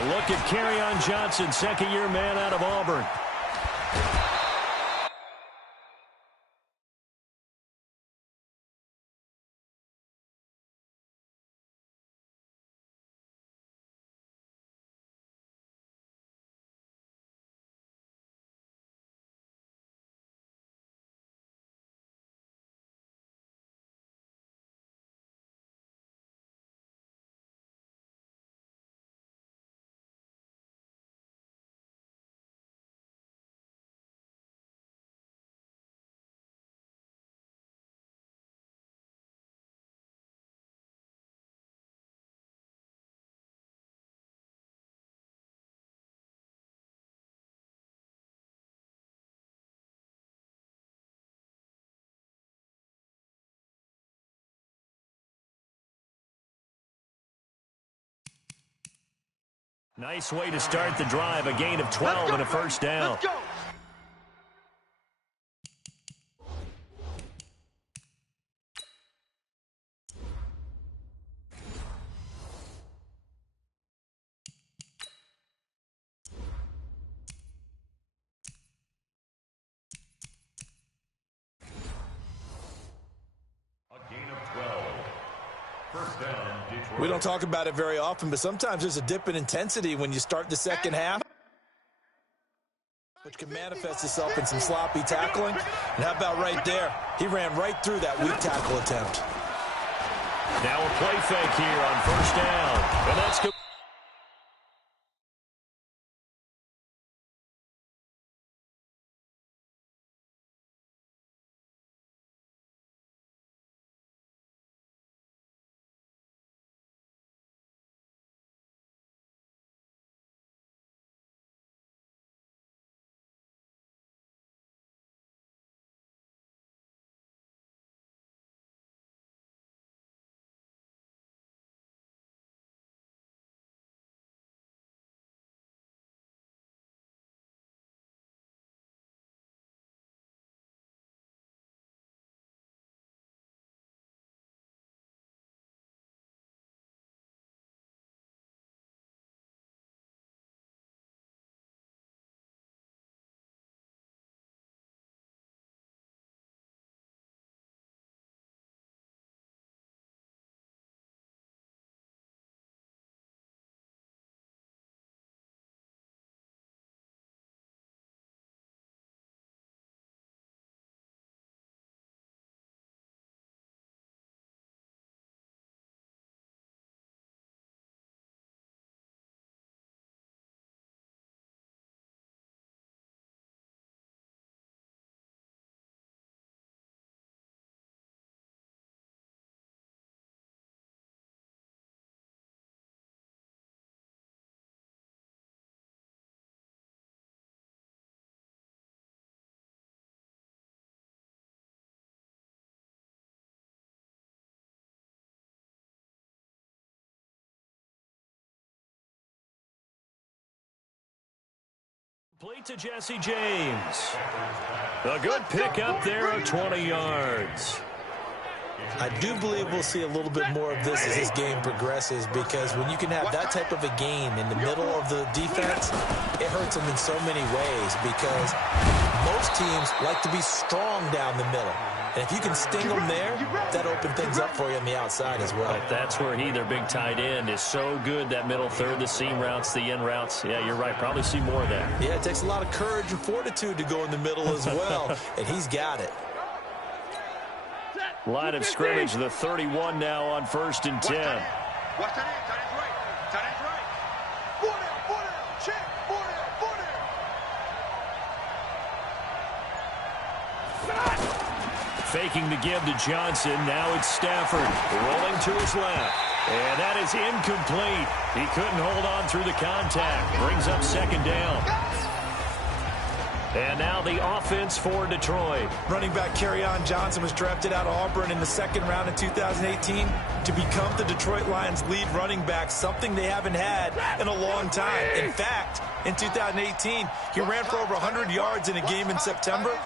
A look at Kerryon Johnson, second-year man out of Auburn. Nice way to start the drive, a gain of 12 and a first down. Let's go. We don't talk about it very often, but sometimes there's a dip in intensity when you start the second half, which can manifest itself in some sloppy tackling. And how about right there? He ran right through that weak tackle attempt. Now a play fake here on first down. And that's good. Complete to Jesse James. A good pick up there of 20 yards. I do believe we'll see a little bit more of this as this game progresses, because when you can have that type of a gain in the middle of the defense, it hurts them in so many ways, because most teams like to be strong down the middle. And if you can sting them there, that opens things up for you on the outside as well. That's where their big tight end, is so good, that middle third, the seam routes, the in routes. Yeah, you're right. Probably see more of that. Yeah, it takes a lot of courage and fortitude to go in the middle as well, and he's got it. Line of scrimmage, the 31 now on 1st and 10. Watch that end. Tight end's right. Tight end's right. Four down. Check. Four down. Faking the give to Johnson. Now it's Stafford rolling to his left. And that is incomplete. He couldn't hold on through the contact. Brings up second down. And now the offense for Detroit. Running back Kerryon Johnson was drafted out of Auburn in the second round in 2018 to become the Detroit Lions' lead running back, something they haven't had in a long time. In fact, in 2018, he ran for over 100 yards in a game in September.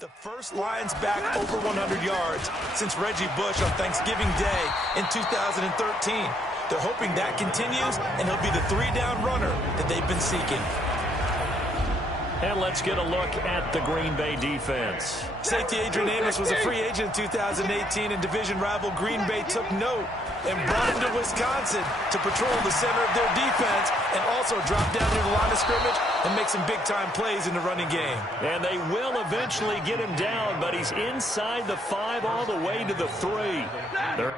The first Lions back over 100 yards since Reggie Bush on Thanksgiving Day in 2013. They're hoping that continues, and he'll be the three-down runner that they've been seeking. And let's get a look at the Green Bay defense. Safety Adrian Amos was a free agent in 2018, and division rival Green Bay took note and brought him to Wisconsin to patrol the center of their defense and also drop down near the line of scrimmage and make some big-time plays in the running game. And they will eventually get him down, but he's inside the 5 all the way to the 3. They're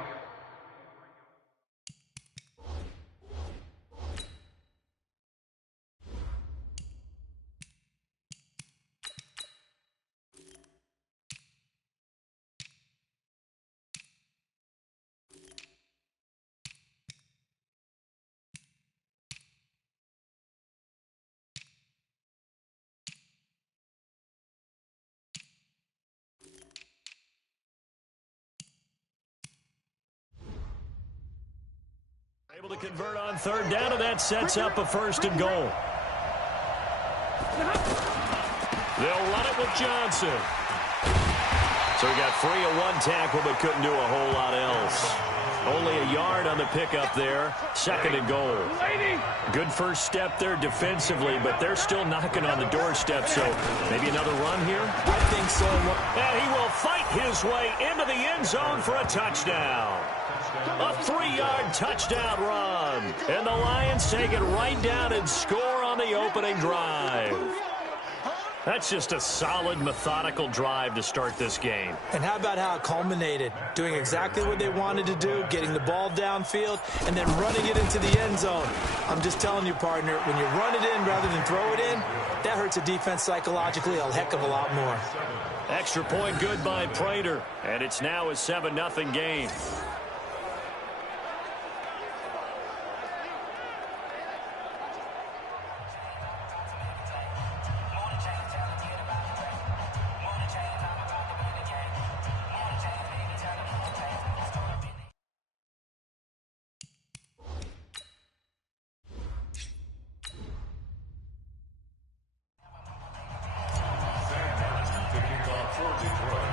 able to convert on third down, and that sets up a 1st and goal. They'll run it with Johnson. So he got free of one tackle, but couldn't do a whole lot else. Only a yard on the pickup there. 2nd and goal. Good first step there defensively, but they're still knocking on the doorstep, so maybe another run here? I think so. And he will fight his way into the end zone for a touchdown. A 3-yard touchdown run. And the Lions take it right down and score on the opening drive. That's just a solid, methodical drive to start this game. And how about how it culminated? Doing exactly what they wanted to do, getting the ball downfield, and then running it into the end zone. I'm just telling you, partner, when you run it in rather than throw it in, that hurts a defense psychologically a heck of a lot more. Extra point good by Prater. And it's now a 7-0 game.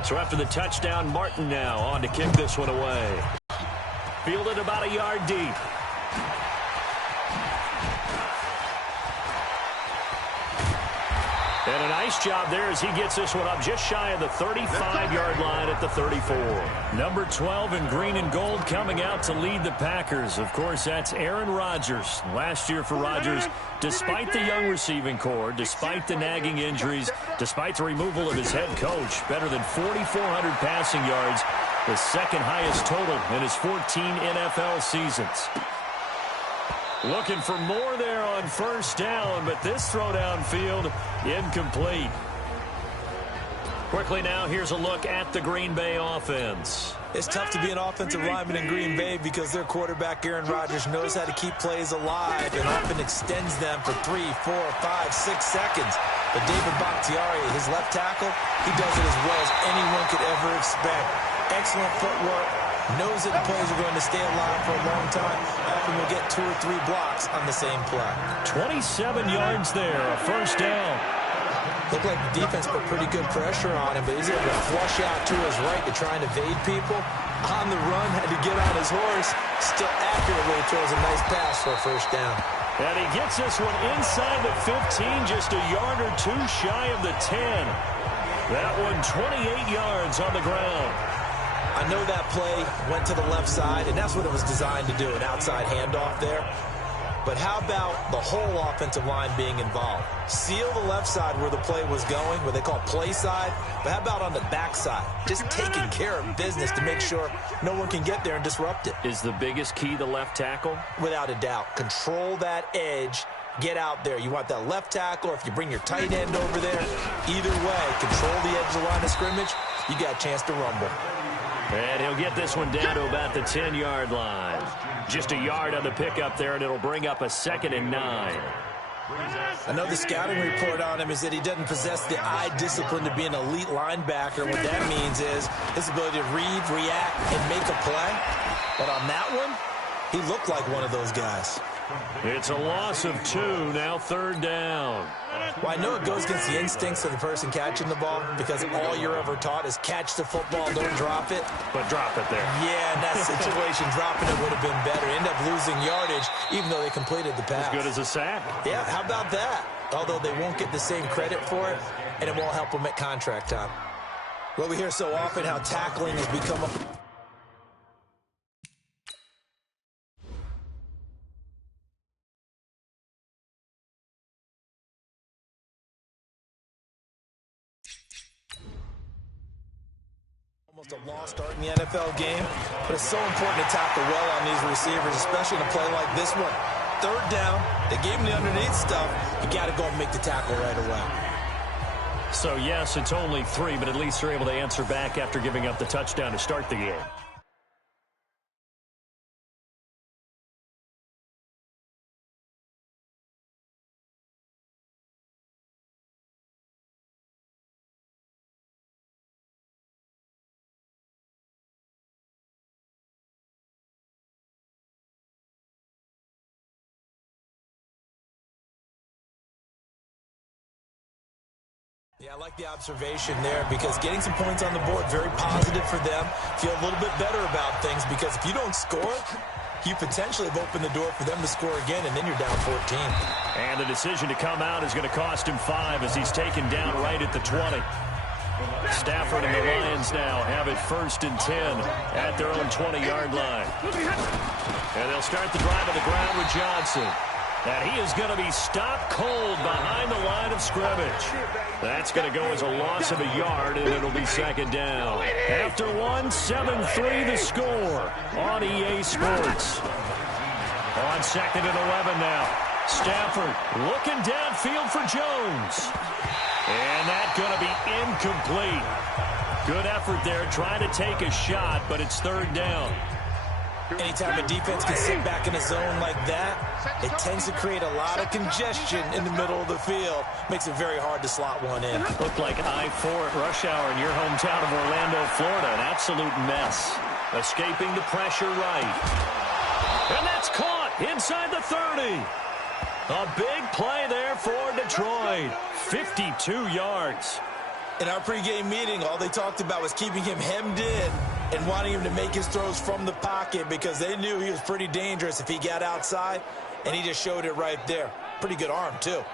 So after the touchdown, Martin now on to kick this one away. Fielded about a yard deep. And a nice job there as he gets this one up just shy of the 35-yard line at the 34. Number 12 in green and gold coming out to lead the Packers. Of course, that's Aaron Rodgers. Last year for Rodgers, despite the young receiving core, despite the nagging injuries, despite the removal of his head coach, better than 4,400 passing yards, the 2nd highest total in his 14 NFL seasons. Looking for more there on 1st down, but this throw downfield incomplete. Quickly now, here's a look at the Green Bay offense. It's tough to be an offensive lineman in Green Bay because their quarterback, Aaron Rodgers, knows how to keep plays alive and often extends them for 3, 4, 5, 6 seconds. But David Bakhtiari, his left tackle, he does it as well as anyone could ever expect. Excellent footwork. Knows that the plays are going to stay alive for a long time. Often will get 2 or 3 blocks on the same play. 27 yards there, a 1st down. Looked like the defense put pretty good pressure on him, but he's able to flush out to his right to try and evade people. On the run, had to get on his horse. Still accurately throws a nice pass for a 1st down. And he gets this one inside the 15, just a yard or 2 shy of the 10. That one 28 yards on the ground. I know that play went to the left side, and that's what it was designed to do, an outside handoff there. But how about the whole offensive line being involved? Seal the left side where the play was going, what they call play side, but how about on the back side? Just taking care of business to make sure no one can get there and disrupt it. Is the biggest key the left tackle? Without a doubt. Control that edge. Get out there. You want that left tackle, or if you bring your tight end over there, either way, control the edge of the line of scrimmage, you got a chance to rumble. And he'll get this one down to about the 10-yard line. Just a yard on the pickup there, and it'll bring up a 2nd and 9. I know the scouting report on him is that he doesn't possess the eye discipline to be an elite linebacker. What that means is his ability to read, react, and make a play. But on that one, he looked like one of those guys. It's a loss of 2, now 3rd down. Well, I know it goes against the instincts of the person catching the ball because all you're ever taught is catch the football, don't drop it. But drop it there. Yeah, in that situation, dropping it would have been better. End up losing yardage, even though they completed the pass. As good as a sack. Yeah, how about that? Although they won't get the same credit for it, and it won't help them at contract time. Well, we hear so often how tackling has become a... almost a lost art in the NFL game, but it's so important to tackle well on these receivers, especially in a play like this one. 3rd down, they gave him the underneath stuff. You got to go and make the tackle right away. So, yes, it's only 3, but at least they're able to answer back after giving up the touchdown to start the game. Yeah, I like the observation there because getting some points on the board, very positive for them. Feel a little bit better about things because if you don't score, you potentially have opened the door for them to score again, and then you're down 14. And the decision to come out is going to cost him 5 as he's taken down right at the 20. Stafford and the Lions now have it 1st and 10 at their own 20-yard line. And they'll start the drive on the ground with Johnson. And he is going to be stopped cold behind the line of scrimmage. That's going to go as a loss of a yard, and it'll be 2nd down. After 1, 7-3 the score on EA Sports. On 2nd and 11 now. Stafford looking downfield for Jones. And that's going to be incomplete. Good effort there trying to take a shot, but it's 3rd down. Anytime a defense can sit back in a zone like that, it tends to create a lot of congestion in the middle of the field. Makes it very hard to slot one in. Looked like I-4 at rush hour in your hometown of Orlando, Florida. An absolute mess. Escaping the pressure right. And that's caught inside the 30. A big play there for Detroit. 52 yards. In our pregame meeting, all they talked about was keeping him hemmed in and wanting him to make his throws from the pocket because they knew he was pretty dangerous if he got outside, and he just showed it right there. Pretty good arm, too.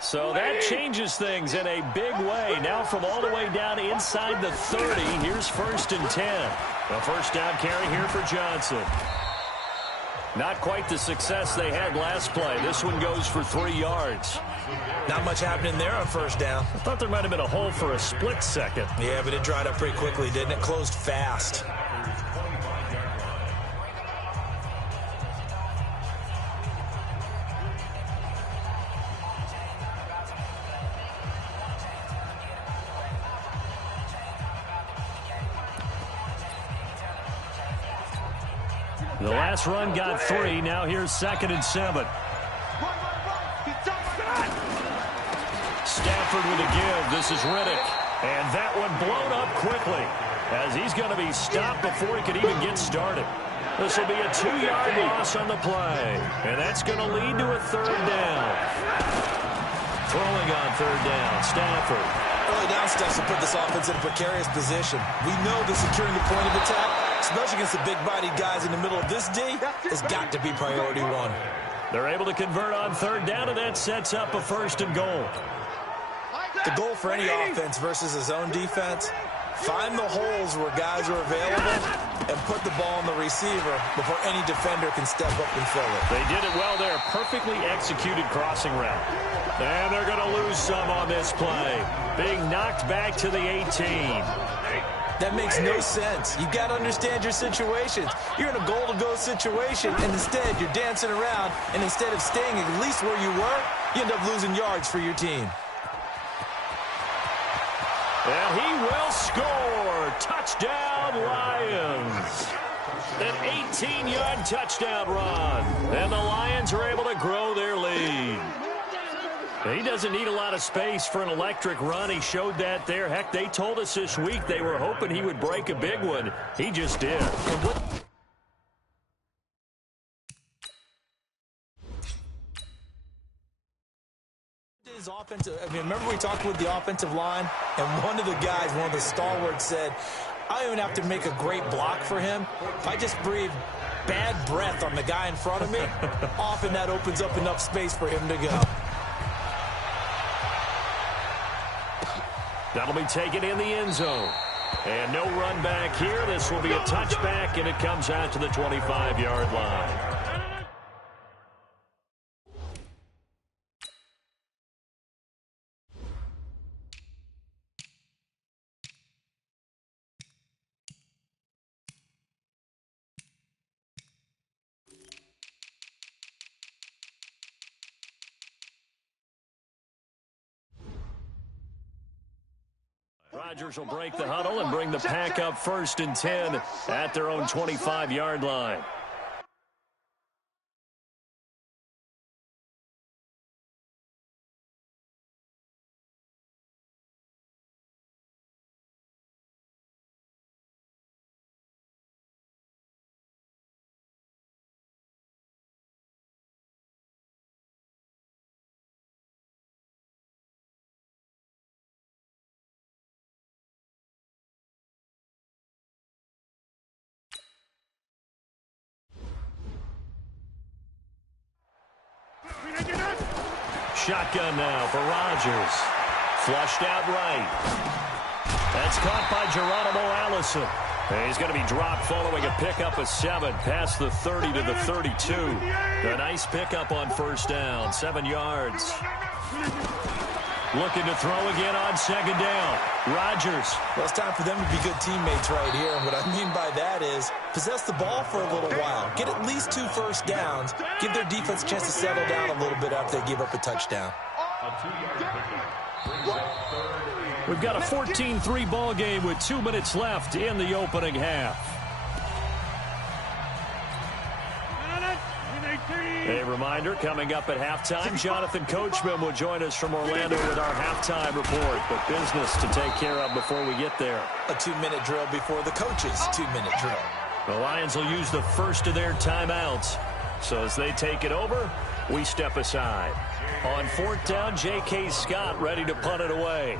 So that changes things in a big way. Now from all the way down inside the 30, here's 1st and 10. A 1st down carry here for Johnson. Not quite the success they had last play. This one goes for 3 yards. Not much happening there on 1st down. I thought there might have been a hole for a split second. Yeah, but it dried up pretty quickly, didn't it? Closed fast. The last run got 3. Now here's 2nd and 7. Stafford with a give. This is Riddick. And that one blown up quickly as he's going to be stopped before he could even get started. This will be a 2-yard loss on the play. And that's going to lead to a 3rd down. Throwing on 3rd down, Stafford. Early down steps will put this offense in a precarious position. We know that securing the point of attack, especially against the big-bodied guys in the middle of this D, has got to be priority 1. They're able to convert on 3rd down, and that sets up a 1st and goal. The goal for any offense versus a zone defense, find the holes where guys are available and put the ball on the receiver before any defender can step up and fill it. They did it well there. Perfectly executed crossing route. And they're going to lose some on this play. Being knocked back to the 18. That makes no sense. You've got to understand your situations. You're in a goal-to-go situation, and instead you're dancing around, and instead of staying at least where you were, you end up losing yards for your team. And he will score. Touchdown, Lions. An 18-yard touchdown run. And the Lions are able to grow their lead. He doesn't need a lot of space for an electric run. He showed that there. Heck, they told us this week they were hoping he would break a big one. He just did. His offensive, remember we talked with the offensive line, and one of the guys, one of the stalwarts said, I don't even have to make a great block for him. If I just breathe bad breath on the guy in front of me, often that opens up enough space for him to go. That'll be taken in the end zone. And no run back here. This will be a touchback, and it comes out to the 25-yard line. Rodgers will break the huddle and bring the pack up 1st and 10 at their own 25-yard line. Shotgun now for Rodgers. Flushed out right. That's caught by Geronimo Allison. He's going to be dropped following a pickup of 7 past the 30 to the 32. A nice pickup on 1st down, 7 yards. Looking to throw again on 2nd down. Rodgers. Well, it's time for them to be good teammates right here. And what I mean by that is possess the ball for a little while. Get at least 2 first downs. Give their defense a chance to settle down a little bit after they give up a touchdown. We've got a 14-3 ball game with 2 minutes left in the opening half. A reminder, coming up at halftime, Jonathan Coachman will join us from Orlando with our halftime report. But business to take care of before we get there. A 2-minute drill before the coach's 2-minute drill. The Lions will use the first of their timeouts. So as they take it over, we step aside. On 4th down, J.K. Scott ready to punt it away.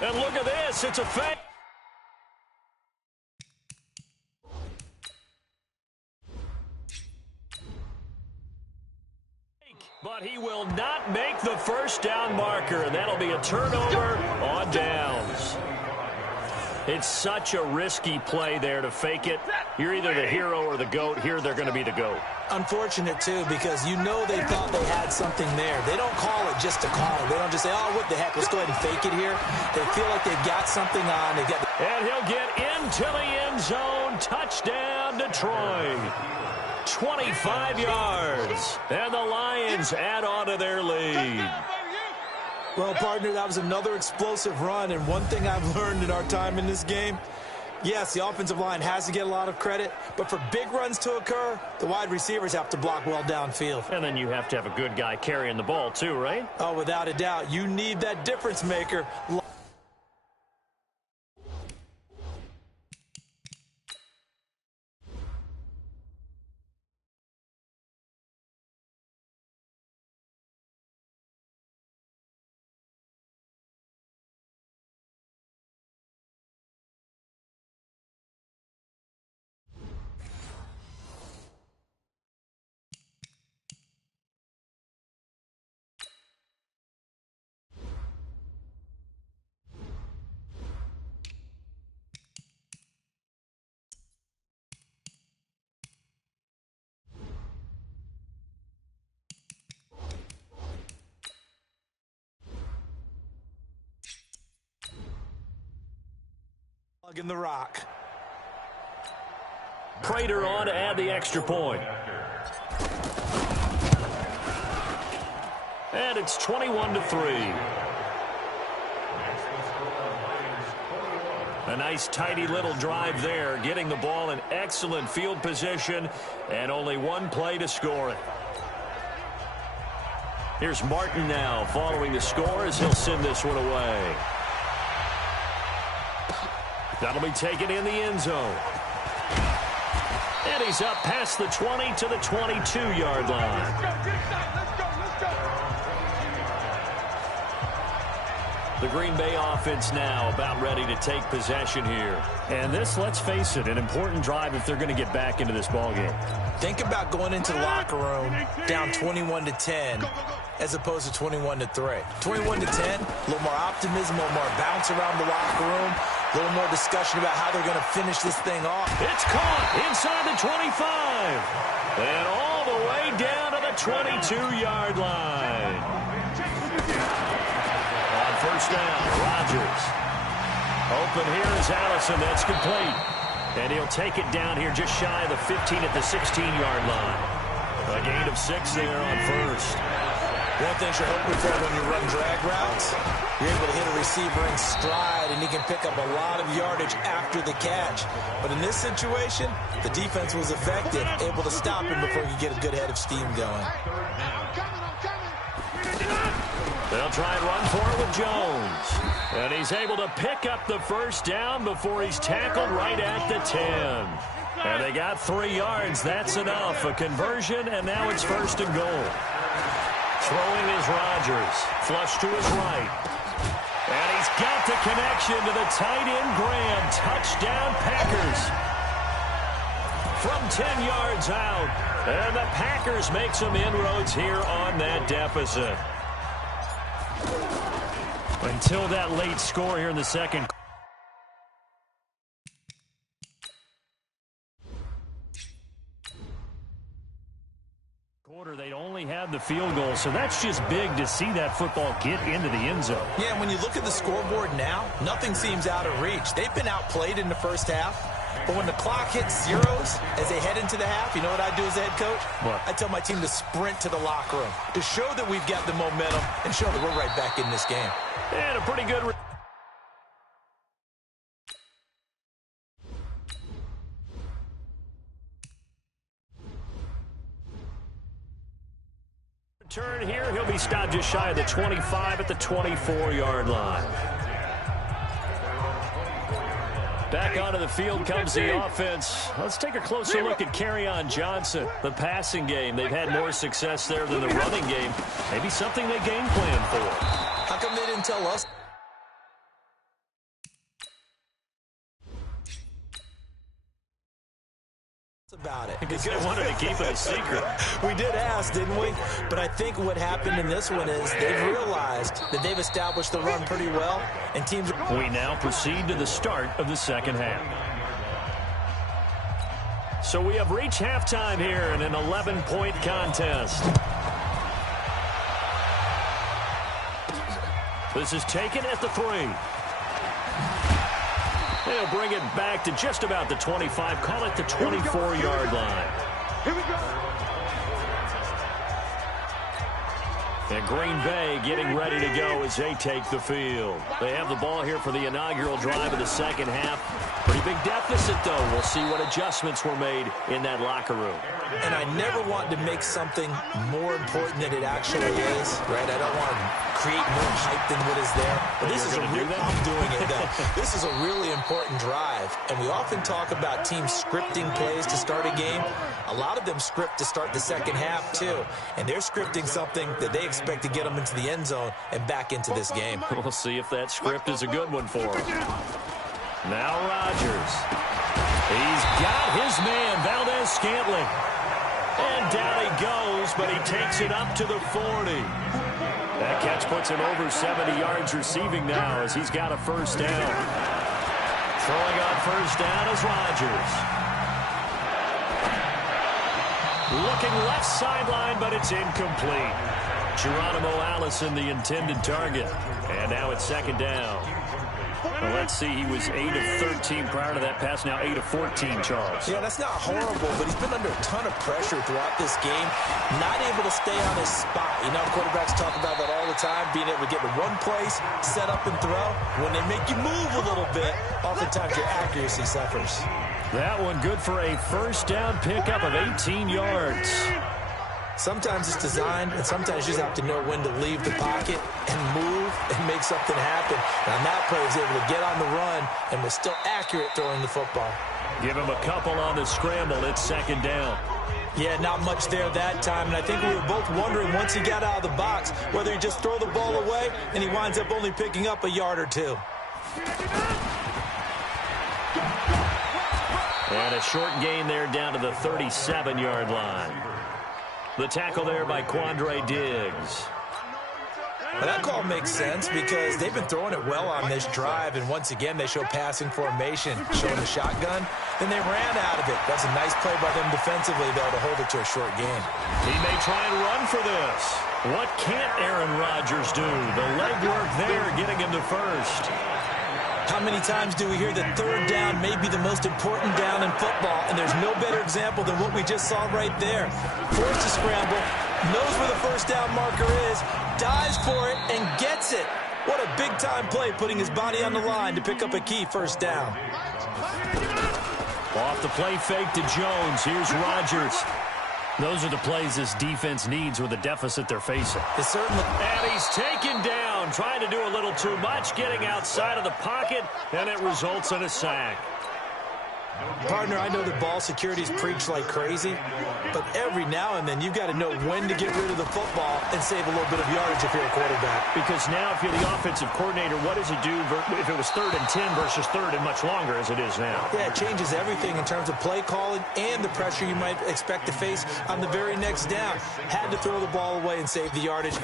And look at this. It's a fake. But he will not make the 1st down marker, and that'll be a turnover on downs. It's such a risky play there to fake it. You're either the hero or the GOAT. Here they're going to be the GOAT. Unfortunate, too, because you know they thought they had something there. They don't call it just to call it. They don't just say, oh, what the heck, let's go ahead and fake it here. They feel like they've got something on. And he'll get into the end zone. Touchdown, Detroit. 25 yards. And the Lions add on to their lead. Well, partner, that was another explosive run. And one thing I've learned in our time in this game, yes, the offensive line has to get a lot of credit, but for big runs to occur, the wide receivers have to block well downfield. And then you have to have a good guy carrying the ball too, right? Oh, without a doubt. You need that difference maker. In the rock. Prater on to add the extra point. And it's 21-3. A nice, tidy little drive there, getting the ball in excellent field position, and only one play to score it. Here's Martin now, following the score as he'll send this one away. That'll be taken in the end zone. And he's up past the 20 to the 22-yard line. The Green Bay offense now about ready to take possession here. And this, let's face it, an important drive if they're going to get back into this ballgame. Think about going into the locker room down 21-10 as opposed to 21-3. 21-10, a little more optimism, a little more bounce around the locker room, a little more discussion about how they're going to finish this thing off. It's caught inside the 25 and all the way down to the 22-yard line. First down, Rodgers. Open here is Allison. That's complete. And he'll take it down here just shy of the 15 at the 16-yard line. A gain of 6 there on first. One thing you're hoping for when you run drag routes, you're able to hit a receiver in stride, and he can pick up a lot of yardage after the catch. But in this situation, the defense was effective, able to stop him before he could get a good head of steam going. They'll try and run for it with Jones. And he's able to pick up the first down before he's tackled right at the 10. And they got 3 yards. That's enough. A conversion, and now it's first and goal. Throwing is Rodgers. Flush to his right. And he's got the connection to the tight end, Graham. Touchdown, Packers. From 10 yards out. And the Packers make some inroads here on that deficit. Until that late score here in the second quarter, they'd only had the field goal, so that's just big to see that football get into the end zone. Yeah, when you look at the scoreboard now, nothing seems out of reach. They've been outplayed in the first half. But when the clock hits zeros as they head into the half, you know what I do as a head coach? What? I tell my team to sprint to the locker room to show that we've got the momentum and show that we're right back in this game. And a pretty good return here. He'll be stopped just shy of the 25 at the 24-yard line. Back onto the field comes the offense. Let's take a closer look at Kerryon Johnson. The passing game, they've had more success there than the running game. Maybe something they game plan for. How come they didn't tell us about it? Because they wanted to keep it a secret. We did ask, didn't we? But I think what happened in this one is they've realized that they've established the run pretty well, and teams... We now proceed to the start of the second half. So we have reached halftime here in an 11-point contest. This is taken at the 3. They'll bring it back to just about the 25. Call it the 24-yard line. Here we go. And Green Bay getting ready to go as they take the field. They have the ball here for the inaugural drive of the second half. Pretty big deficit, though. We'll see what adjustments were made in that locker room. And I never want to make something more important than it actually is, right? I don't want to create more hype than what is there. But this is I'm doing it, though. This is a really important drive. And we often talk about teams scripting plays to start a game. A lot of them script to start the second half, too. And they're scripting something that they expect to get them into the end zone and back into this game. We'll see if that script is a good one for them. Now Rodgers. He's got his man, Valdez-Scantling. And down he goes, but he takes it up to the 40. That catch puts him over 70 yards receiving now as he's got a first down. Throwing on first down is Rodgers. Looking left sideline, but it's incomplete. Geronimo Allison, the intended target. And now it's second down. Well, let's see. He was 8 of 13 prior to that pass. Now 8 of 14, Charles. Yeah, that's not horrible, but he's been under a ton of pressure throughout this game. Not able to stay on his spot. You know, quarterbacks talk about that all the time, being able to get to one place, set up and throw. When they make you move a little bit, oftentimes your accuracy suffers. That one good for a first down pickup of 18 yards. Sometimes it's designed, and sometimes you just have to know when to leave the pocket and move and make something happen. And on that play, he was able to get on the run and was still accurate throwing the football. Give him a couple on the scramble. It's second down. Yeah, not much there that time, and I think we were both wondering once he got out of the box whether he'd just throw the ball away, and he winds up only picking up a yard or two. And a short gain there down to the 37-yard line. The tackle there by Quandre Diggs. Well, that call makes sense because they've been throwing it well on this drive, and once again they show passing formation, showing the shotgun. Then they ran out of it. That's a nice play by them defensively, though, to hold it to a short gain. He may try and run for this. What can't Aaron Rodgers do? The legwork there getting him to first. How many times do we hear that third down may be the most important down in football, and there's no better example than what we just saw right there. Forced to scramble, knows where the first down marker is, dives for it, and gets it. What a big-time play, putting his body on the line to pick up a key first down. Off the play fake to Jones. Here's Rodgers. Those are the plays this defense needs with the deficit they're facing. And he's taken down, trying to do a little too much, getting outside of the pocket, and it results in a sack. Partner, I know that ball security is preached like crazy, but every now and then you've got to know when to get rid of the football and save a little bit of yardage if you're a quarterback. Because now if you're the offensive coordinator, what does it do if it was 3rd and 10 versus 3rd and much longer as it is now? Yeah, it changes everything in terms of play calling and the pressure you might expect to face on the very next down. Had to throw the ball away and save the yardage.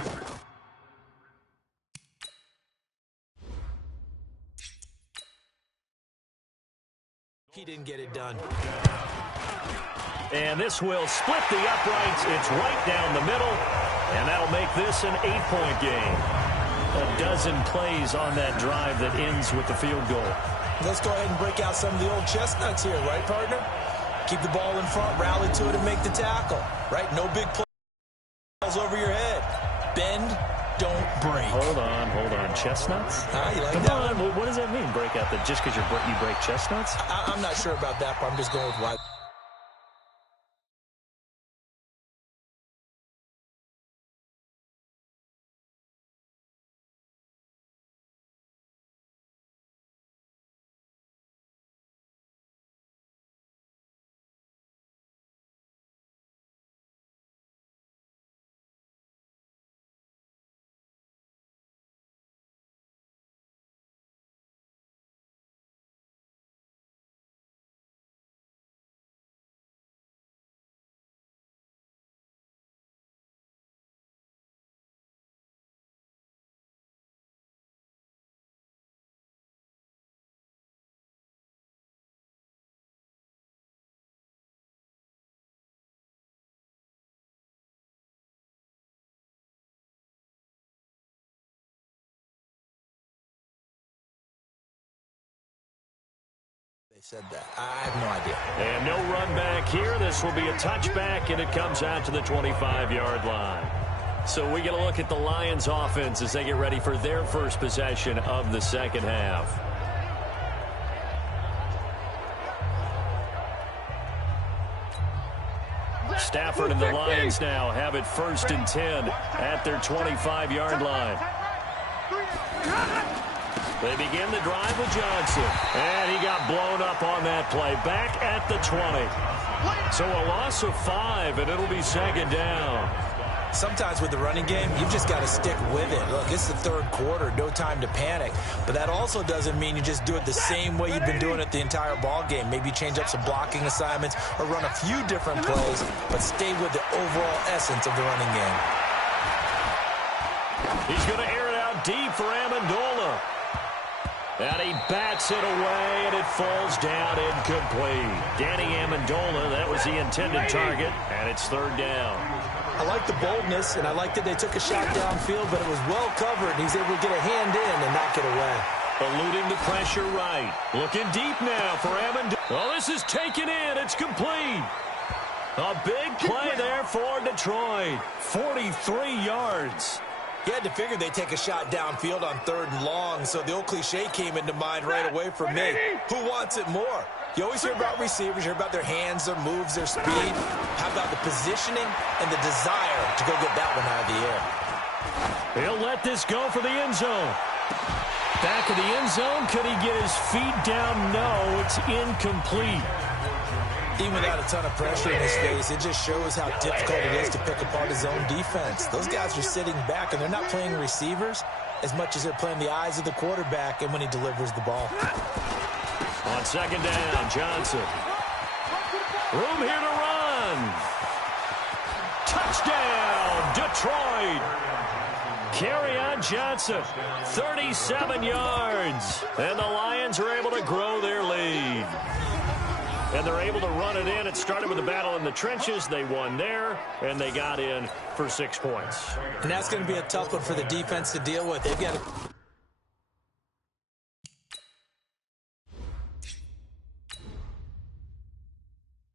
He didn't get it done. And this will split the uprights. It's right down the middle, and that'll make this an 8-point game. A dozen plays on that drive that ends with the field goal. Let's go ahead and break out some of the old chestnuts here, right, partner? Keep the ball in front, rally to it, and make the tackle, right? No big plays over your head. Bend, don't break. Hold on. Chestnuts? You like Come that on. one? What does that mean, break out? That just because you break chestnuts? I'm not sure about that, but I'm just going with why. They said that. I have no idea. And no run back here. This will be a touchback, and it comes out to the 25-yard line. So we get a look at the Lions offense as they get ready for their first possession of the second half. Stafford and the Lions now have it 1st and 10 at their 25-yard line. They begin the drive with Johnson. And he got blown up on that play. Back at the 20. So a loss of 5, and it'll be second down. Sometimes with the running game, you've just got to stick with it. Look, it's the 3rd quarter, no time to panic. But that also doesn't mean you just do it the same way you've been doing it the entire ball game. Maybe change up some blocking assignments or run a few different plays, but stay with the overall essence of the running game. He's going to air it out deep for Amendola. And he bats it away, and it falls down incomplete. Danny Amendola, that was the intended target, and it's 3rd down. I like the boldness, and I like that they took a shot downfield, but it was well covered, and he's able to get a hand in and knock it away. Eluding the pressure right. Looking deep now for Amendola. Oh, this is taken in. It's complete. A big play there for Detroit. 43 yards. You had to figure they'd take a shot downfield on 3rd and long, so the old cliche came into mind right away for me. Who wants it more? You always hear about receivers, you hear about their hands, their moves, their speed. How about the positioning and the desire to go get that one out of the air? He'll let this go for the end zone. Back of the end zone. Could he get his feet down? No, it's incomplete. Even without a ton of pressure in his face, it just shows how difficult it is to pick apart his own defense. Those guys are sitting back, and they're not playing receivers as much as they're playing the eyes of the quarterback and when he delivers the ball. On 2nd down, Johnson. Room here to run. Touchdown, Detroit. Kerryon Johnson, 37 yards. And the Lions are able to grow their lead. And they're able to run it in. It started with a battle in the trenches. They won there, and they got in for 6 points. And that's going to be a tough one for the defense to deal with. They've got to...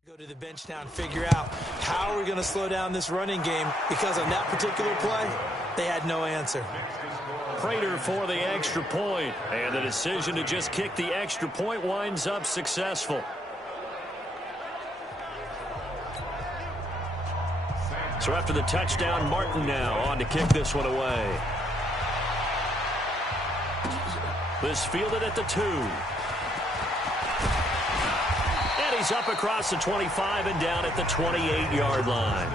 go to the bench now and figure out how are we going to slow down this running game, because on that particular play, they had no answer. Prater for the extra point, and the decision to just kick the extra point winds up successful. So after the touchdown, Martin now on to kick this one away. This fielded at the 2. And he's up across the 25 and down at the 28-yard line.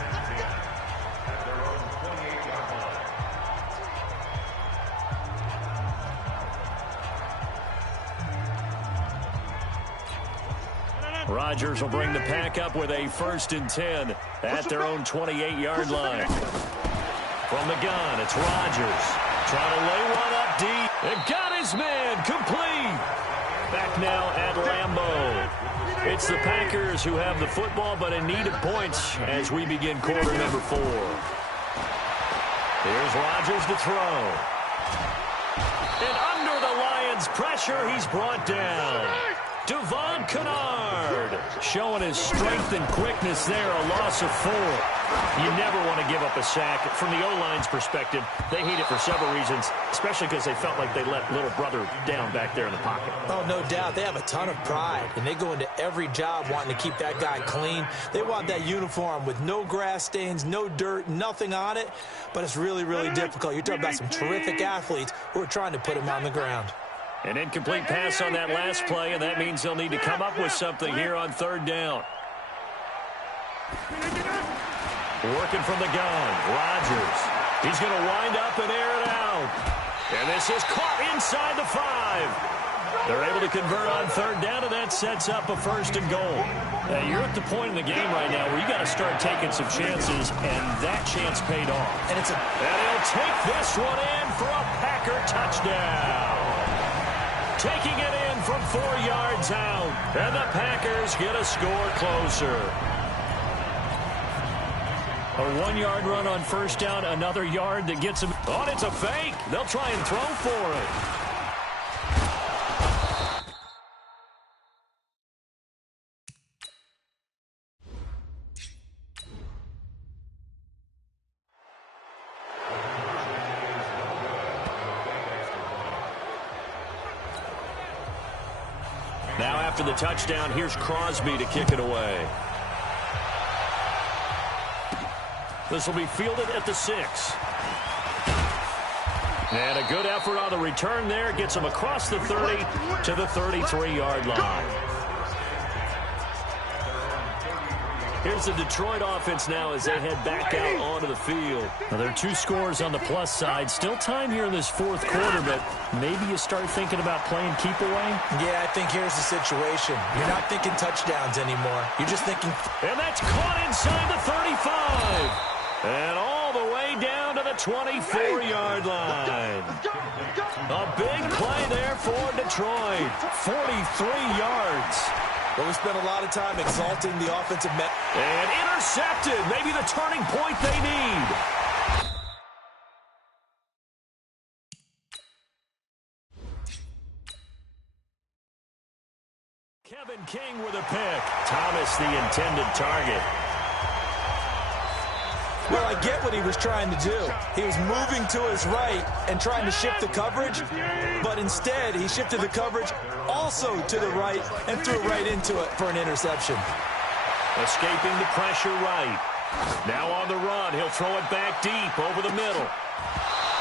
Rodgers will bring the pack up with a 1st and 10 at their own 28-yard line. From the gun, it's Rodgers. Trying to lay one up deep. And got his man complete. Back now at Lambeau. It's the Packers who have the football, but in need of points as we begin quarter number 4. Here's Rodgers to throw. And under the Lions' pressure, he's brought down. Devon Kennard showing his strength and quickness there, a loss of 4. You never want to give up a sack. From the O-line's perspective, they hate it for several reasons, especially because they felt like they let little brother down back there in the pocket. Oh, no doubt. They have a ton of pride, and they go into every job wanting to keep that guy clean. They want that uniform with no grass stains, no dirt, nothing on it, but it's really, really difficult. You're talking about some terrific athletes who are trying to put him on the ground. An incomplete pass on that last play, and that means they'll need to come up with something here on 3rd down. Working from the gun, Rodgers. He's going to wind up and air it out. And this is caught inside the 5. They're able to convert on 3rd down, and that sets up a 1st and goal. You're at the point in the game right now where you got to start taking some chances, and that chance paid off. And he'll take this one in for a Packer touchdown. Taking it in from 4 yards out. And the Packers get a score closer. A 1-yard run on 1st down, another yard that gets them. Oh, and it's a fake. They'll try and throw for it. Now after the touchdown, here's Crosby to kick it away. This will be fielded at the 6. And a good effort on the return there. Gets him across the 30 to the 33-yard line. Here's the Detroit offense now as they head back out onto the field. Now, there are 2 scores on the plus side. Still time here in this 4th quarter, but maybe you start thinking about playing keep away? Yeah, I think here's the situation. You're not thinking touchdowns anymore. You're just thinking... And that's caught inside the 35. And all the way down to the 24-yard line. A big play there for Detroit. 43 yards. Well, we spent a lot of time exalting the offensive net. And intercepted. Maybe the turning point they need. King with a pick. Thomas, the intended target. Well, I get what he was trying to do. He was moving to his right and trying to shift the coverage, but instead he shifted the coverage also to the right and threw right into it for an interception. Escaping the pressure right. Now on the run, he'll throw it back deep over the middle.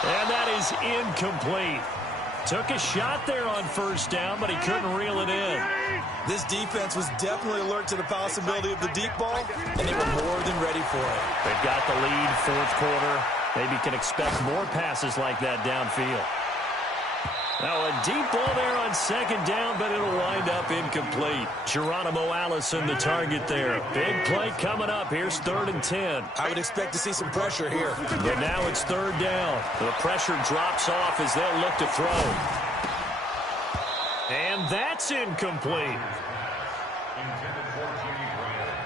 And that is incomplete. Took a shot there on first down, but he couldn't reel it in. This defense was definitely alert to the possibility of the deep ball, and they were more than ready for it. They've got the lead, fourth quarter. Maybe can expect more passes like that downfield. Now a deep ball there on second down, but it'll wind up incomplete. Geronimo Allison, the target there. Big play coming up. Here's 3rd and 10. I would expect to see some pressure here. But now it's 3rd down. The pressure drops off as they'll look to throw. And that's incomplete.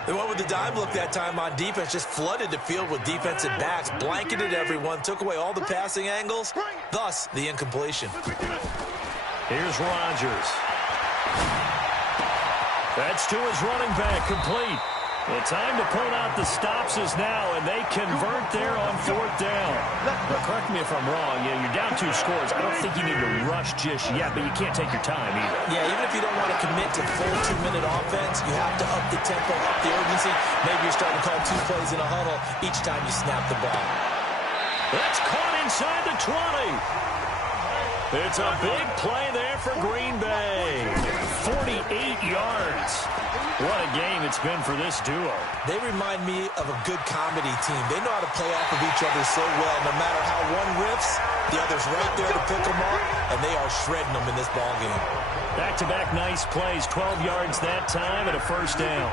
They went with the dime look that time on defense, just flooded the field with defensive backs, blanketed everyone, took away all the passing angles, thus the incompletion. Here's Rodgers. That's to his running back, complete. The time to pull out the stops is now, and they convert there on 4th down. Now, correct me if I'm wrong. Yeah, you're down 2 scores. I don't think you need to rush just yet, but you can't take your time either. Yeah, even if you don't want to commit to full 2-minute offense, you have to up the tempo, up the urgency. Maybe you're starting to call 2 plays in a huddle each time you snap the ball. That's caught inside the 20. It's a big play there for Green Bay. 48 yards. What a game it's been for this duo. They remind me of a good comedy team. They know how to play off of each other so well. No matter how one riffs, the other's right there to pick them up, and they are shredding them in this ballgame. Back-to-back nice plays, 12 yards that time and a first down.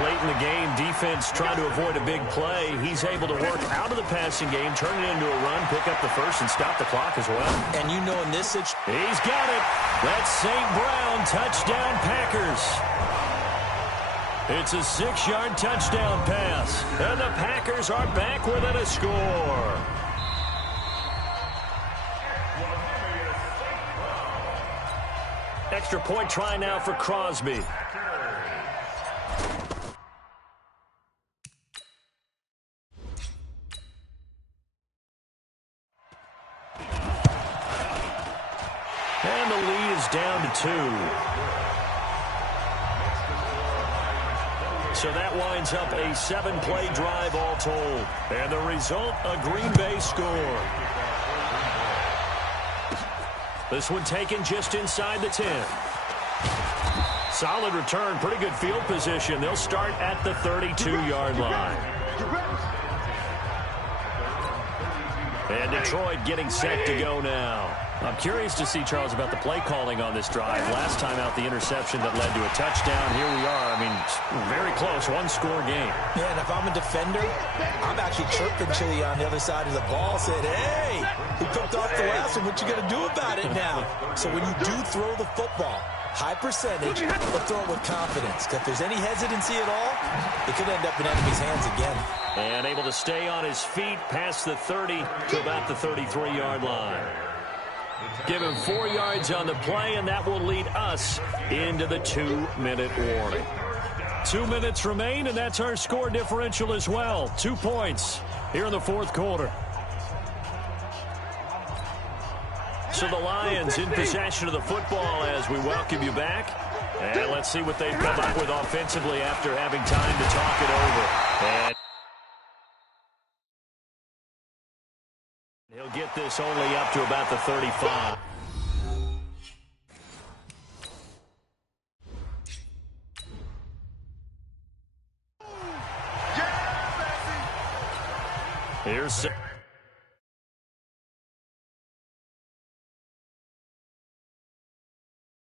Late in the game, defense trying to avoid a big play. He's able to work out of the passing game, turn it into a run, pick up the first, and stop the clock as well. And you know in this situation... He's got it. That's St. Brown, touchdown Packers. It's a 6-yard touchdown pass. And the Packers are back within a score. Extra point try now for Crosby. And the lead is down to 2. So that winds up a 7-play drive all told. And the result, a Green Bay score. This one taken just inside the 10. Solid return, pretty good field position. They'll start at the 32-yard line. And Detroit getting set to go now. I'm curious to see, Charles, about the play calling on this drive. Last time out, the interception that led to a touchdown. Here we are. I mean, very close, one-score game. Yeah, and if I'm a defender, I'm actually chirping Chili on the other side of the ball, saying, hey, he picked off the last one. What you going to do about it now? So when you do throw the football, high percentage, but throw it with confidence. Because if there's any hesitancy at all, it could end up in enemy's hands again. And able to stay on his feet past the 30 to about the 33-yard line. Give him 4 yards on the play, and that will lead us into the 2-minute warning. 2 minutes remain, and that's our score differential as well. 2 points here in the fourth quarter. So the Lions in possession of the football as we welcome you back. And let's see what they've come up with offensively after having time to talk it over. And he'll get this only up to about the 35. Here's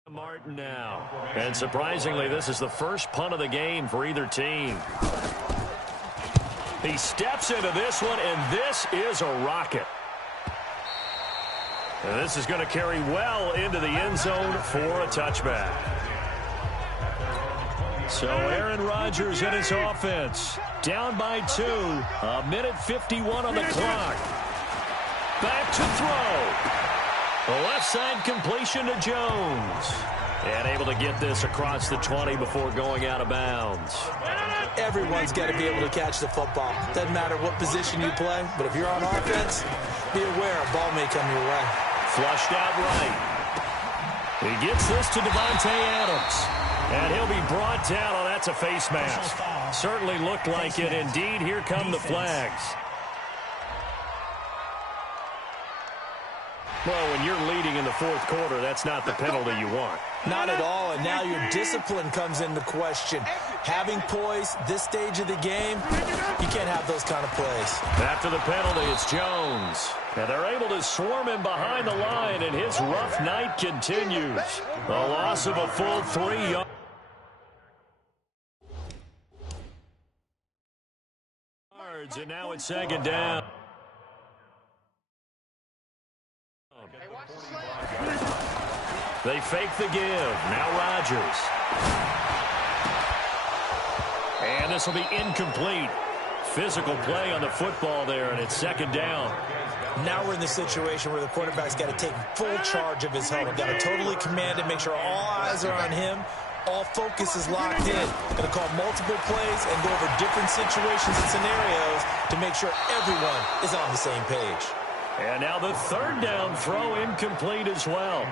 Martin now. And surprisingly, this is the first punt of the game for either team. He steps into this one, and this is a rocket. And this is going to carry well into the end zone for a touchback. So Aaron Rodgers and his offense down by 2. A minute 51 on the clock. Back to throw. The left side completion to Jones. And able to get this across the 20 before going out of bounds. Everyone's got to be able to catch the football. Doesn't matter what position you play, but if you're on offense, be aware a ball may come your way. Flushed out right. He gets this to Devontae Adams. And he'll be brought down. Oh, that's a face mask. Certainly looked like it. Indeed, here come the flags. Well, when you're leading in the fourth quarter, that's not the penalty you want. Not at all, and now your discipline comes into question. Having poise this stage of the game, you can't have those kind of plays. After the penalty, it's Jones. And they're able to swarm him behind the line, and his rough night continues. A loss of a full 3 yards. And now it's second down. They fake the give. Now Rodgers. And this will be incomplete. Physical play on the football there, and it's second down. Now we're in the situation where the quarterback's got to take full charge of his helmet. Got to totally command it, make sure all eyes are on him. All focus is locked in. Going to call multiple plays and go over different situations and scenarios to make sure everyone is on the same page. And now the third down throw incomplete as well.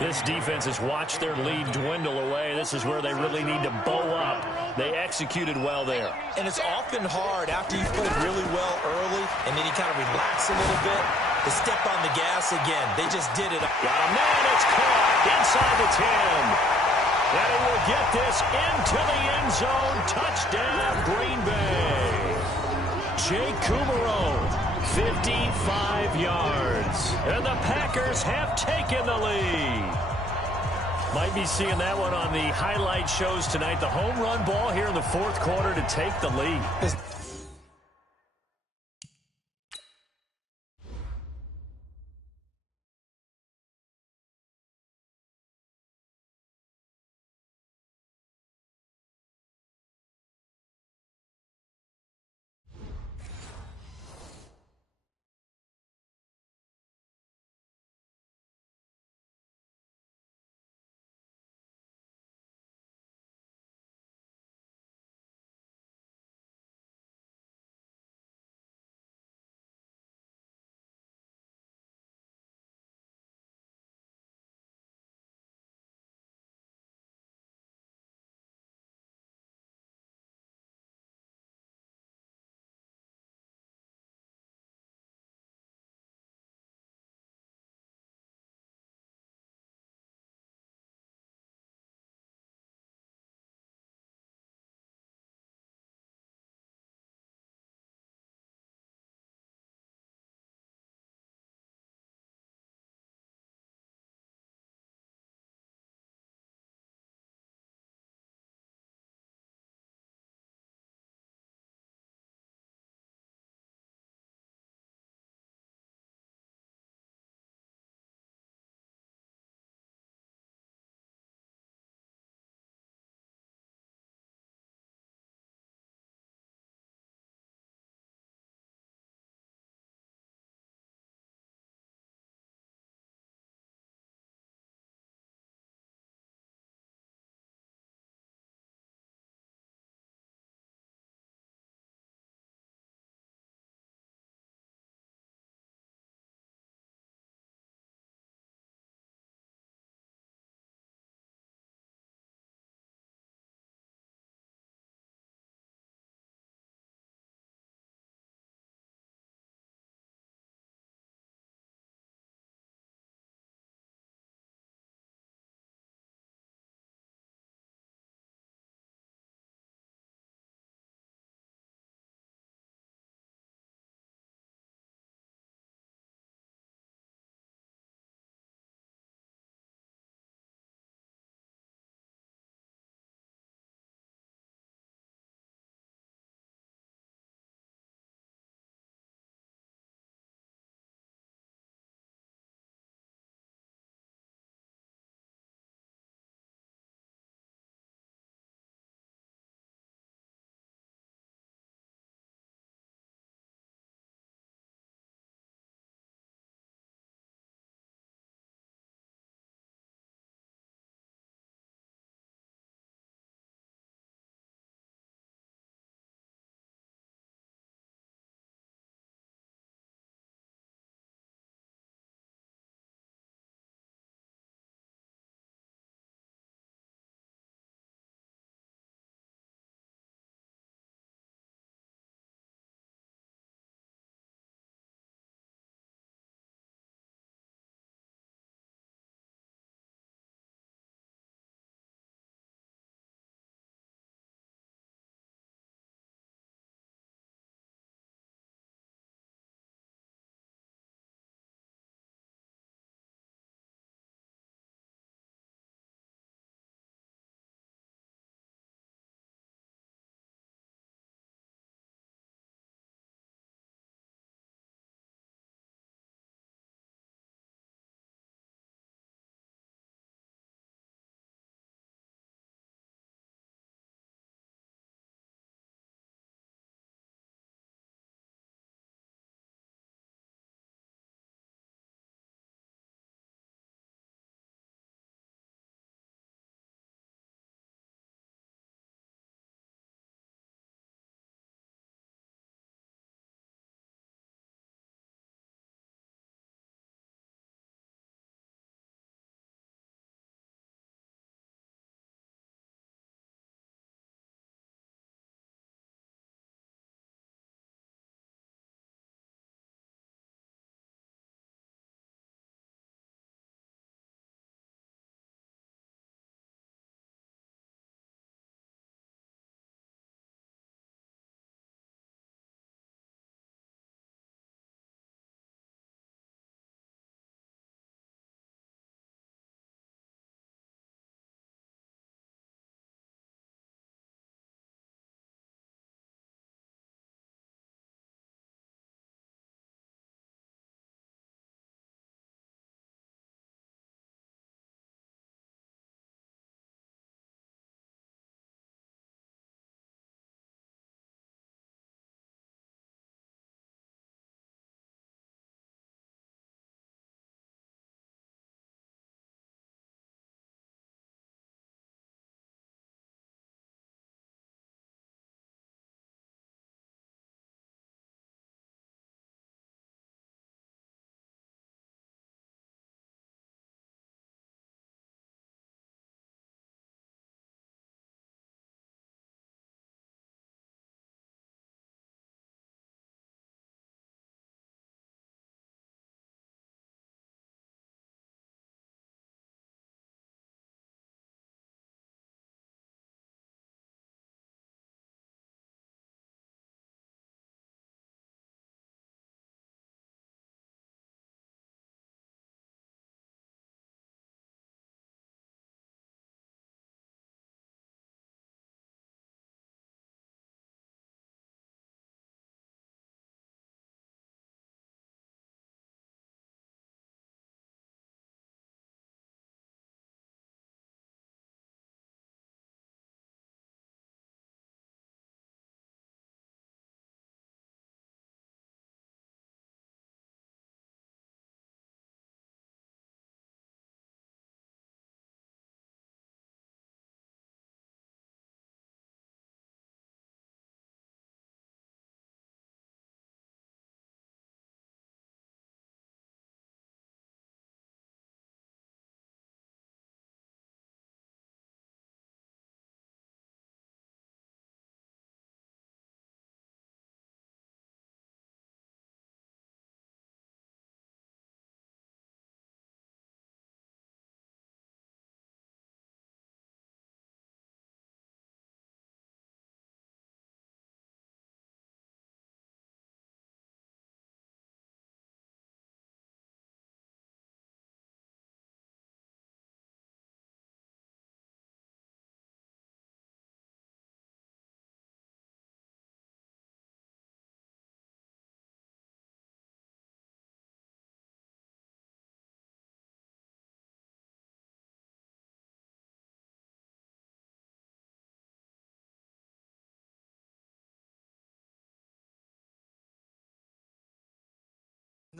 This defense has watched their lead dwindle away. This is where they really need to bow up. They executed well there. And it's often hard after you've played really well early and then you kind of relax a little bit to step on the gas again. They just did it. Got a man. It's caught inside the 10. And it will get this into the end zone. Touchdown, Green Bay. Jake Kumerow, 55 yards. And the Packers have taken the lead. Might be seeing that one on the highlight shows tonight. The home run ball here in the fourth quarter to take the lead.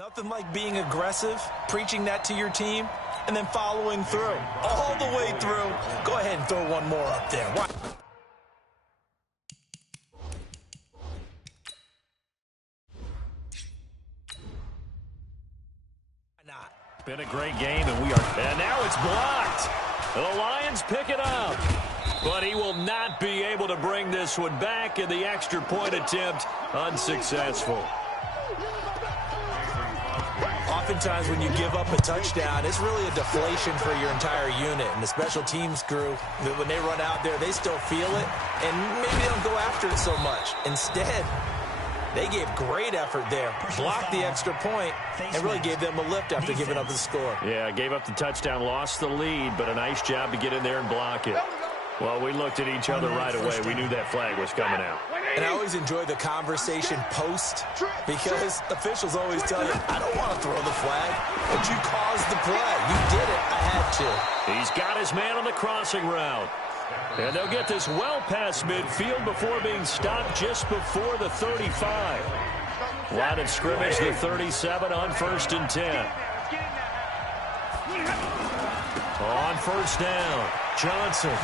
Nothing like being aggressive, preaching that to your team, and then following through. All the way through. Go ahead and throw one more up there. Why not? Been a great game, and now it's blocked. The Lions pick it up. But he will not be able to bring this one back, and the extra point attempt unsuccessful. Oftentimes when you give up a touchdown, it's really a deflation for your entire unit. And the special teams crew, when they run out there, they still feel it, and maybe they don't go after it so much. Instead, they gave great effort there, blocked the extra point, and really gave them a lift after giving up the score. Yeah, gave up the touchdown, lost the lead, but a nice job to get in there and block it. Well, we looked at each other right away. We knew that flag was coming out. And I always enjoy the conversation post, because officials always tell you, I don't want to throw the flag, but you caused the play. You did it. I had to. He's got his man on the crossing route. And they'll get this well past midfield before being stopped just before the 35. Line of scrimmage, the 37 on 1st and 10. On 1st down, Johnson.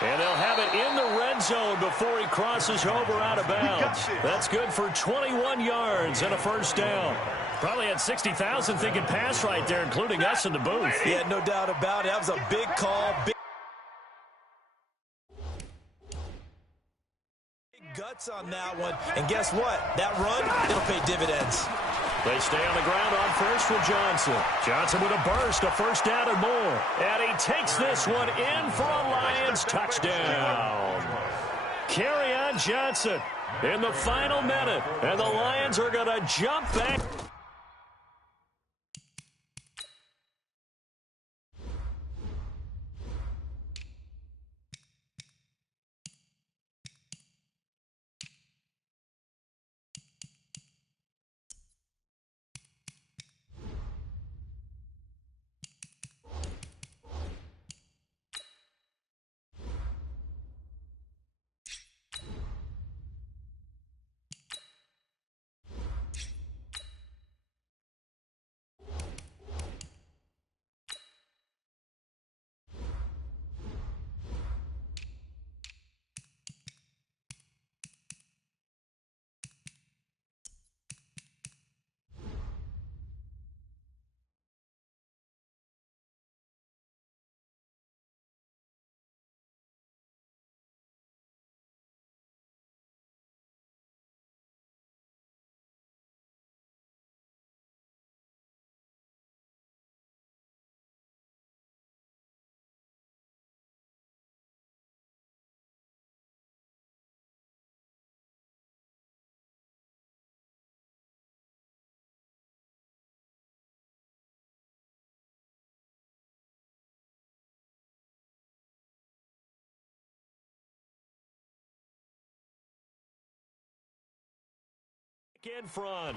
And they'll have it in the red zone before he crosses over out of bounds. That's good for 21 yards and a 1st down. Probably had 60,000 thinking pass right there, including us in the booth. Yeah, no doubt about it. That was a big call. Big guts on that one. And guess what? That run, it'll pay dividends. They stay on the ground on 1st with Johnson. Johnson with a burst, a 1st down and more. And he takes this one in for a Lions touchdown. Kerryon Johnson in the final minute. And the Lions are going to jump back. In front.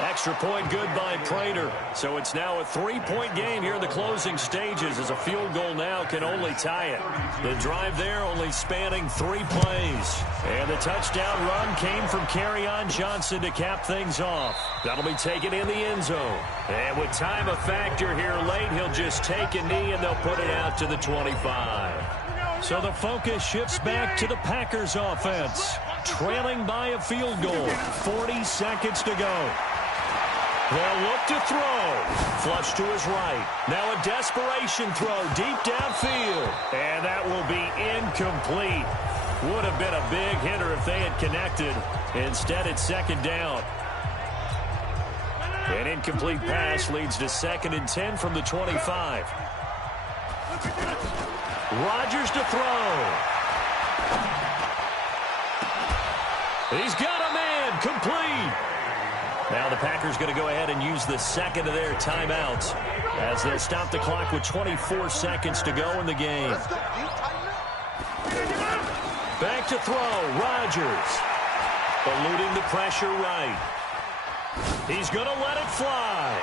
Extra point good by Prater. So it's now a 3-point game here in the closing stages, as a field goal now can only tie it. The drive there only spanning 3 plays. And the touchdown run came from Kerryon Johnson to cap things off. That'll be taken in the end zone. And with time a factor here late, he'll just take a knee and they'll put it out to the 25. So the focus shifts back to the Packers offense. Trailing by a field goal. 40 seconds to go. They'll look to throw. Flush to his right. Now a desperation throw deep downfield. And that will be incomplete. Would have been a big hitter if they had connected. Instead, it's 2nd down. An incomplete pass leads to 2nd and 10 from the 25. Rodgers to throw. He's got a man, complete. Now the Packers going to go ahead and use the 2nd of their timeouts as they'll stop the clock with 24 seconds to go in the game. Back to throw, Rodgers. Eluding the pressure right. He's going to let it fly.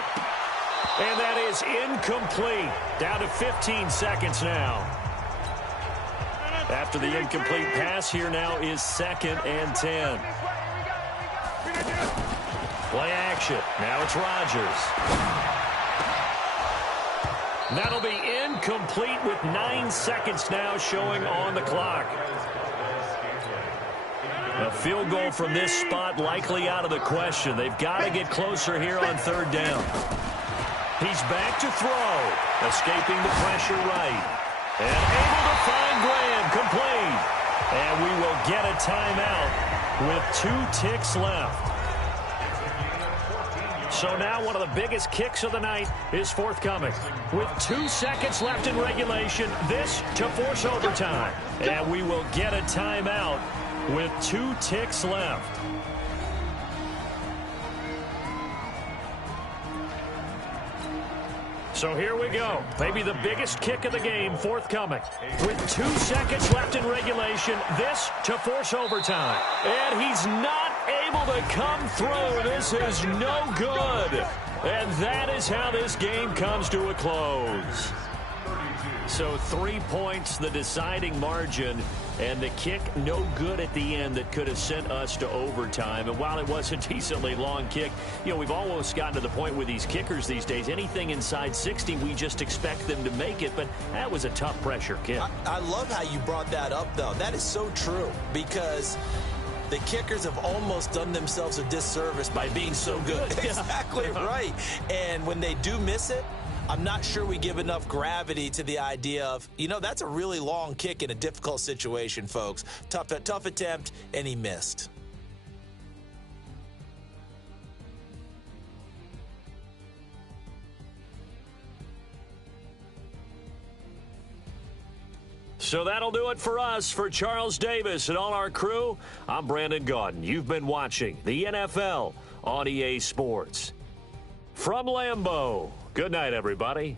And that is incomplete. Down to 15 seconds now. After the incomplete pass, here now is 2nd and 10. Play action. Now it's Rodgers. That'll be incomplete with 9 seconds now showing on the clock. A field goal from this spot likely out of the question. They've got to get closer here on 3rd down. He's back to throw. Escaping the pressure right. And able to find Graham, complete. And we will get a timeout with 2 ticks left. So now one of the biggest kicks of the night is forthcoming. With 2 seconds left in regulation, this to force overtime. And we will get a timeout with 2 ticks left. So here we go. Maybe the biggest kick of the game forthcoming. With 2 seconds left in regulation, this to force overtime. And he's not able to come through. This is no good. And that is how this game comes to a close. So 3 points, the deciding margin, and the kick no good at the end that could have sent us to overtime. And while it was a decently long kick, you know, we've almost gotten to the point with these kickers these days. Anything inside 60, we just expect them to make it, but that was a tough pressure kick. I love how you brought that up, though. That is so true, because the kickers have almost done themselves a disservice by being so good. Exactly right. And when they do miss it, I'm not sure we give enough gravity to the idea of, you know, that's a really long kick in a difficult situation, folks. Tough attempt, and he missed. So that'll do it for us. For Charles Davis and all our crew, I'm Brandon Gaudin. You've been watching the NFL on EA Sports. From Lambeau, good night, everybody.